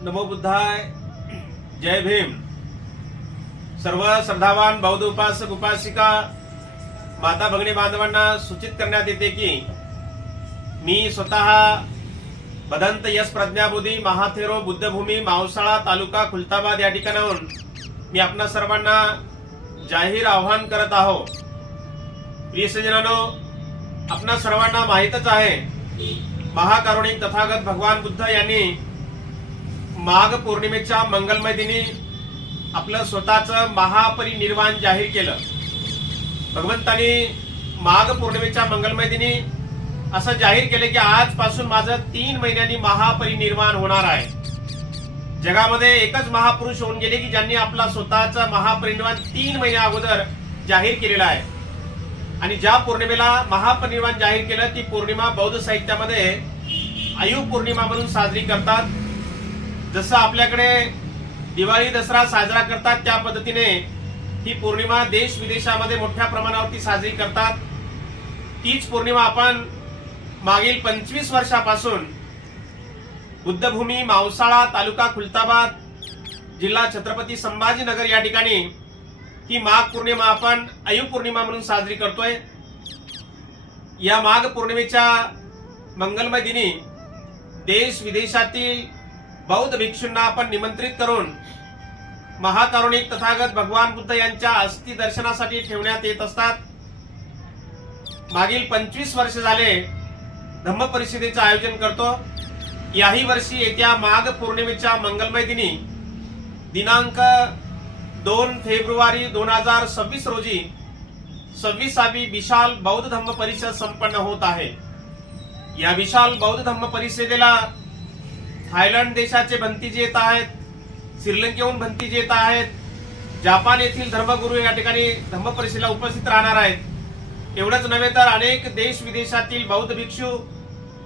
नमो बुद्धाय. जय भीम. सर्व श्रद्धावान बौद्ध उपासक उपासिका माता भगिनी बांधवांना सूचित करण्यात येते की मी स्वतः बदंत यश प्रज्ञाबोधी महाथेरो बुद्धभूमी मावसाळा तालुका खुलताबाद या ठिकाणाहून मी आपणा सर्वांना जाहीर आवाहन करत आहो. प्रिय सज्जनांनो, आपणा सर्वांना माहीतच आहे महाकारुणिक तथागत भगवान बुद्ध यांनी माघ पौर्णिमेच्या मंगलमय दिनी आपलं स्वतःचं महापरिनिर्वाण जाहीर केलं. भगवंतांनी माघ पौर्णिमेच्या मंगलमय दिनी असं जाहीर केलं की आजपासून माझं 3 महिन्यांनी महापरिनिर्वाण होणार आहे. जगामध्ये एकच महापुरुष होऊन गेले की ज्यांनी आपला स्वतःचा महापरिनिर्वाण 3 महिन्या अगोदर जाहीर केलेला आहे. आणि ज्या पौर्णिमेला महापरिनिर्वाण जाहीर केलं ती पौर्णिमा बौद्ध साहित्यामध्ये आयु पौर्णिमा म्हणून साजरी करतात. जसं आपल्याकडे दिवाळी दसरा साजरा करतात त्या पद्धतीने ही पौर्णिमा देश विदेशामध्ये मोठ्या प्रमाणावरती साजरी करतात. तीच पौर्णिमा आपण मागील 25 वर्षापासून बुद्धभूमी मावसाळा तालुका खुलताबाद जिल्हा छत्रपती संभाजीनगर या ठिकाणी ही माघ पौर्णिमा आपण आयु पौर्णिमा म्हणून साजरी करतोय. या माघ पौर्णिमेच्या मंगलमय दिनी देश विदेशातील बौद्ध भिक्षूंना आपण निमंत्रित करून महाकारुणिक तथागत भगवान बुद्ध यांच्या अस्थि दर्शनासाठी ठेवण्यात येत असतात. मागील 25 वर्ष झाले धम्म परिषदेचं आयोजन करतो. याही वर्षी येत्या माघ पौर्णिमेच्या मंगलमय दिनी दिनांक 2 फेब्रुवारी 2026 रोजी 26वी विशाल बौद्ध धम्म परिषद संपन्न होत आहे. या विशाल बौद्ध धम्म परिषदेला थायलंड देशाचे भंतीजी येत आहेत, श्रीलंकेहून भंतीजी येत आहेत, जपान येथील धर्मगुरू या ठिकाणी धम्म परिषदेला उपस्थित राहणार आहेत. एवढंच नव्हे तर अनेक देश विदेशातील बौद्ध भिक्षू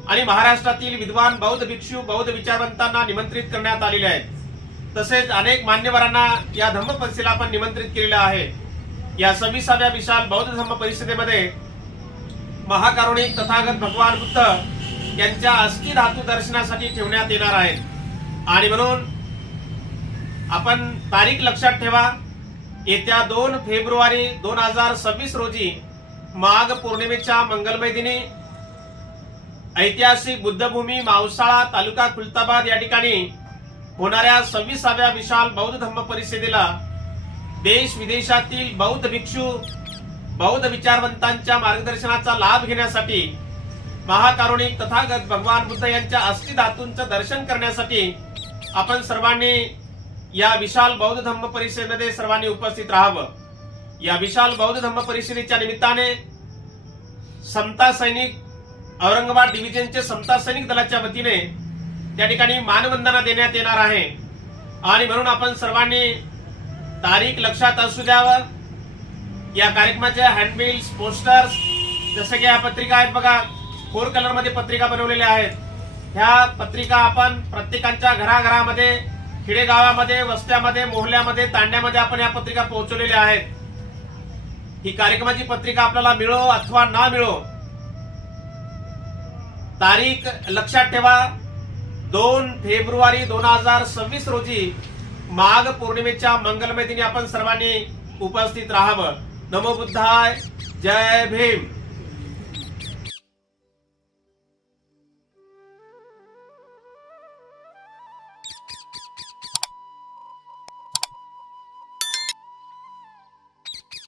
आणि महाराष्ट्रातील विद्वान बौद्ध भिक्षू बौद्ध विचारवंतांना निमंत्रित करण्यात आलेले आहेत. तसेच अनेक मान्यवरांना या धम्म परिषदेला आपण निमंत्रित केलेलं आहे. या 26व्या विशाल बौद्ध धम्म परिषदेमध्ये महाकारुणिक तथागत भगवान बुद्ध यांच्या अस्थि धातू दर्शनासाठी ठेवण्यात येणार आहेत. आणि म्हणून आपण तारीख लक्षात ठेवा, येत्या 2 फेब्रुवारी 2026 रोजी माघ पौर्णिमेच्या मंगलमय दिनी ऐतिहासिक बुद्धभूमी मावसाळा तालुका खुलताबाद या ठिकाणी होणाऱ्या 26व्या विशाल बौद्ध धम्म परिषदेला देश विदेशातील बौद्ध भिक्षू बौद्ध विचारवंतांच्या मार्गदर्शनाचा लाभ घेण्यासाठी महाकारुणिक तथागत भगवान बुद्ध यांच्या अस्थि धातूंचं दर्शन करण्यासाठी आपण सर्वांनी या विशाल बौद्ध धम्म परिषदेमध्ये सर्वांनी उपस्थित राहावं. या विशाल बौद्ध धम्म परिषदेच्या निमित्ताने समता सैनिक औरंगाबाद डिव्हिजनचे समता सैनिक दलाच्या वतीने त्या ठिकाणी मानवंदना देण्यात येणार आहे. आणि म्हणून आपण सर्वांनी तारीख लक्षात असू द्यावं. या कार्यक्रमाचे हँडबिल्स पोस्टर्स जसं की या पत्रिका आहेत बघा, 4 कलर मध्ये पत्रिका बनवलेल्या आहेत. ह्या पत्रिका आपण प्रत्येकाच्या घराघरामध्ये खेडेगावामध्ये वस्त्यामध्ये मोहल्ल्यामध्ये तांड्यामध्ये आपण या पत्रिका पोहोचवलेल्या आहेत. ही कार्यक्रमाची पत्रिका आपल्याला मिळो अथवा ना मिळो, तारीख लक्षात ठेवा. 2 फेब्रुवारी 2026 रोजी माघ पौर्णिमेच्या मंगलमय दिनी आपण सर्वांनी उपस्थित राहावं. नमो बुद्धाय. जय भीम.